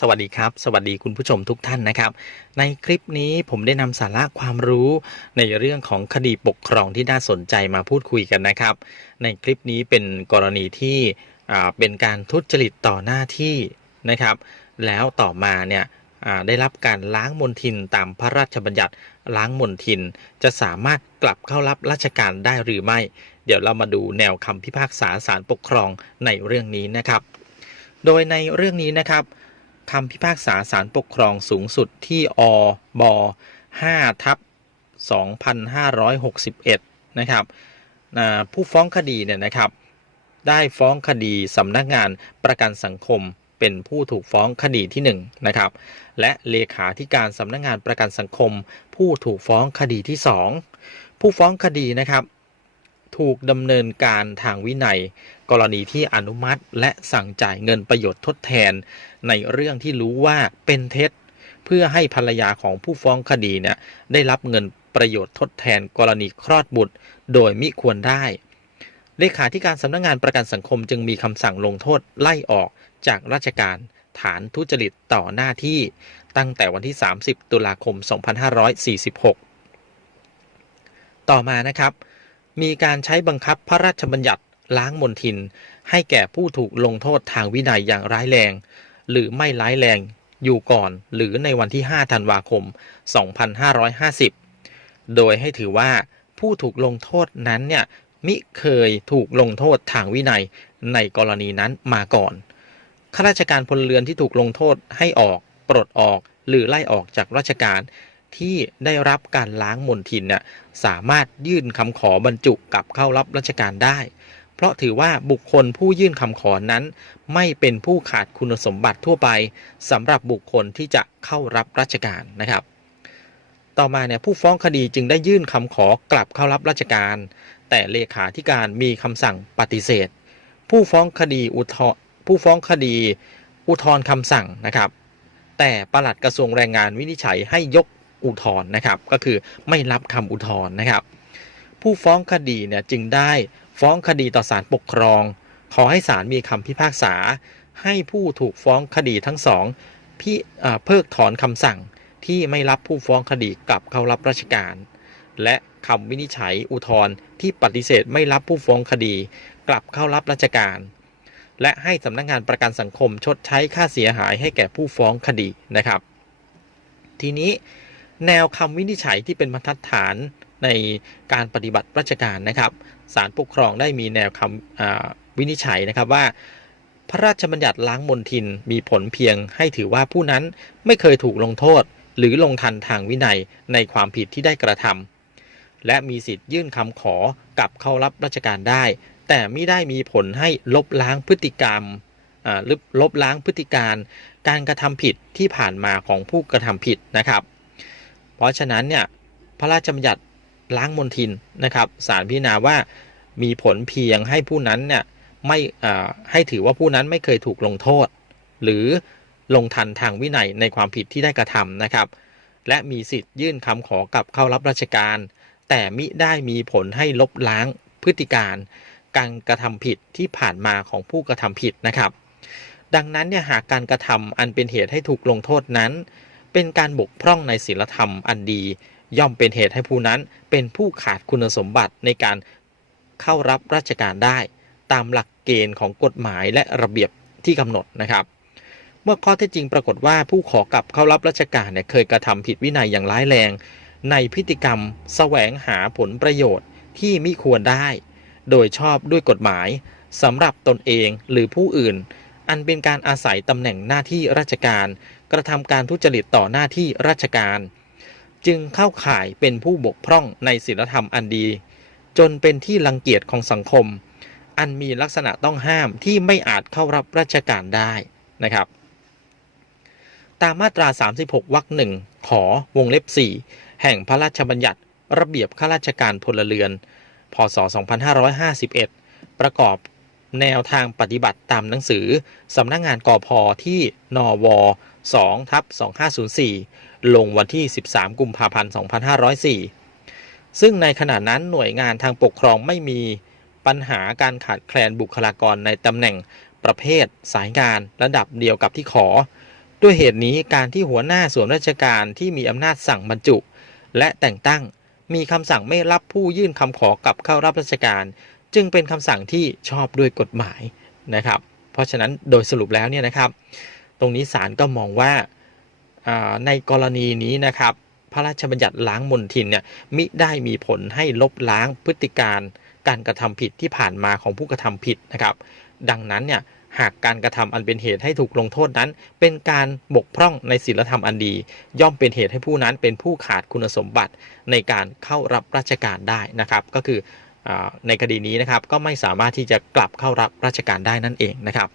สวัสดีครับ สวัสดีคุณผู้ชมทุกท่านนะครับ ในคลิปนี้ผมได้นำสาระความรู้ในเรื่องของคดีปกครองที่น่าสนใจมาพูดคุยกันนะครับ ในคลิปนี้เป็นกรณีที่เป็นการทุจริตต่อหน้าที่นะครับ แล้วต่อมาเนี่ยได้รับการล้างมลทินตามพระราชบัญญัติล้างมลทิน จะสามารถกลับเข้ารับราชการได้หรือไม่ เดี๋ยวเรามาดูแนวคำพิพากษาศาลปกครองในเรื่องนี้นะครับ โดยในเรื่องนี้นะครับ คำพิพากษาศาลปกครองสูงสุดที่อบ5ทับ2561 นะครับผู้ฟ้องคดีเนี่ยนะครับ ได้ฟ้องคดีสำนักงานประกันสังคมเป็นผู้ถูกฟ้องคดีที่1นะครับ และเลขาธิการสำนักงานประกันสังคม ผู้ถูกฟ้องคดีที่ 2 ผู้ฟ้องคดีนะครับ ถูกดำเนินการทางวินัย กรณีที่อนุมัติและสั่งจ่ายเงินประโยชน์ทดแทน ในเรื่องที่รู้ว่าเป็นเท็จ เพื่อให้ภรรยาของผู้ฟ้องคดีเนี่ยได้รับเงินประโยชน์ทดแทน กรณีคลอดบุตร โดยมิควรได้ เลขาธิการสำนักงานประกันสังคมจึงมีคำสั่งลงโทษไล่ออกจากราชการฐานทุจริตต่อหน้าที่ตั้งแต่วันที่ 30 ตุลาคม 2546 ต่อมานะครับ มีการใช้บังคับพระราชบัญญัติล้างมลทิน ให้แก่ผู้ถูกลงโทษทางวินัยอย่างร้ายแรง หรือไม่ร้ายแรงอยู่ก่อนหรือในวันที่ 5 ธันวาคม 2550 โดยให้ถือว่าผู้ถูกลงโทษนั้นเนี่ยมิเคยถูกลงโทษทางวินัยในกรณีนั้นมาก่อน ข้าราชการพลเรือนที่ถูกลงโทษให้ออก ปลดออก หรือไล่ออกจากราชการ ที่ได้รับการล้างมลทินน่ะสามารถยื่นคำขอบรรจุกลับเข้ารับราชการได้ เพราะถือว่าบุคคลผู้ยื่นคำขอนั้น ไม่เป็นผู้ขาดคุณสมบัติทั่วไปสำหรับบุคคลที่จะเข้ารับราชการนะครับต่อมาเนี่ยผู้ฟ้องคดีจึงได้ยื่นคำขอกลับเข้ารับราชการ แต่เลขาธิการมีคำสั่งปฏิเสธ ผู้ฟ้องคดีอุทธรผู้ฟ้องคดีอุทธรณ์คำสั่งนะครับ แต่ปลัดกระทรวงแรงงานวินิจฉัยให้ยก อุทธรณ์นะครับ ก็คือไม่รับคำอุทธรณ์นะครับ ผู้ฟ้องคดีเนี่ยจึงได้ฟ้องคดีต่อศาลปกครอง ขอให้ศาลมีคำพิพากษา ให้ผู้ถูกฟ้องคดีทั้งสองพี่เพิกถอนคำสั่งที่ไม่รับผู้ฟ้องคดีกลับเข้ารับราชการ และคำวินิจฉัยอุทธรณ์ที่ปฏิเสธไม่รับผู้ฟ้องคดี กลับเข้ารับราชการ และให้สำนักงานประกันสังคมชดใช้ค่าเสียหายให้แก่ผู้ฟ้องคดีนะครับ ทีนี้ แนวคำวินิจฉัยที่เป็นบรรทัดฐานในการปฏิบัติราชการนะครับศาลปกครองได้มีแนวคำวินิจฉัยนะครับว่า พระราชบัญญัติล้างมลทินมีผลเพียงให้ถือว่าผู้นั้นไม่เคยถูกลงโทษ หรือลงทันทางวินัยในความผิดที่ได้กระทำและมีสิทธิ์ยื่นคำขอกลับเข้ารับราชการได้ แต่ไม่ได้มีผลให้ลบล้างพฤติกรรมหรือลบล้างพฤติการ การกระทำผิดที่ผ่านมาของผู้กระทำผิดนะครับ ราะฉะนั้นเนี่ยพระราชบัญญัติล้างมลทินนะครับศาลพิจารณาว่ามีผลเพียงให้ผู้นั้นเนี่ยไม่ให้ถือว่าผู้นั้นไม่เคยถูกลงโทษ หรือลงทันทางวินัยในความผิดที่ได้กระทำนะครับ และมีสิทธิ์ยื่นคำขอกลับเข้ารับราชการ แต่มิได้มีผลให้ลบล้างพฤติการการกระทำผิดที่ผ่านมาของผู้กระทำผิดนะครับ ดังนั้นเนี่ยหากการกระทำอันเป็นเหตุให้ถูกลงโทษนั้น เป็นการบกพร่องในศีลธรรมอันดี ย่อมเป็นเหตุให้ผู้นั้นเป็นผู้ขาดคุณสมบัติในการเข้ารับราชการได้ ตามหลักเกณฑ์ของกฎหมายและระเบียบที่กำหนดนะครับเมื่อข้อเท็จจริงปรากฏว่าผู้ขอกลับเข้ารับราชการเนี่ยเคยกระทำผิดวินัยอย่างร้ายแรง ในพฤติกรรมแสวงหาผลประโยชน์ที่มิควรได้ โดยชอบด้วยกฎหมายสำหรับตนเองหรือผู้อื่น อันเป็นการอาศัยตำแหน่งหน้าที่ราชการ กระทำการทุจริตต่อหน้าที่ราชการ จึงเข้าข่ายเป็นผู้บกพร่องในศีลธรรมอันดี จนเป็นที่รังเกียจของสังคม อันมีลักษณะต้องห้ามที่ไม่อาจเข้ารับราชการได้นะครับ ตามมาตรา 36วรรคหนึ่งขอวงเล็บ 4 แห่งพระราชบัญญัติ ระเบียบข้าราชการพลเรือน พศ 2551 ประกอบ แนวทางปฏิบัติตามหนังสือสำนักงงานกอพอที่นว2ทับ2504 ลงวันที่ 13 กุมภาพันธ์ 2504 ซึ่งในขณะนั้นหน่วยงานทางปกครองไม่มีปัญหาการขาดแคลนบุคลากรในตำแหน่งประเภทสายงานระดับเดียวกับที่ขอ ด้วยเหตุนี้การที่หัวหน้าส่วนราชการที่มีอำนาจสั่งบรรจุ และแต่งตั้งมีคำสั่งไม่รับผู้ยื่นคำขอกลับเข้ารับราชการ จึงเป็นคำสั่งที่ชอบด้วยกฎหมายนะครับ เพราะฉะนั้นโดยสรุปแล้วเนี่ยนะครับ ตรงนี้ศาลก็มองว่าในกรณีนี้นะครับ พระราชบัญญัติล้างมลทินเนี่ยมิได้มีผลให้ลบล้างพฤติการการกระทำผิดที่ผ่านมาของผู้กระทำผิดนะครับ ดังนั้นเนี่ยหากการกระทำอันเป็นเหตุให้ถูกลงโทษนั้น เป็นการบกพร่องในศีลธรรมอันดี ย่อมเป็นเหตุให้ผู้นั้นเป็นผู้ขาดคุณสมบัติในการเข้ารับราชการได้นะครับ ก็คือ ในคดีนี้นะครับก็ไม่สามารถที่จะกลับเข้ารับราชการได้นั่นเองนะครับ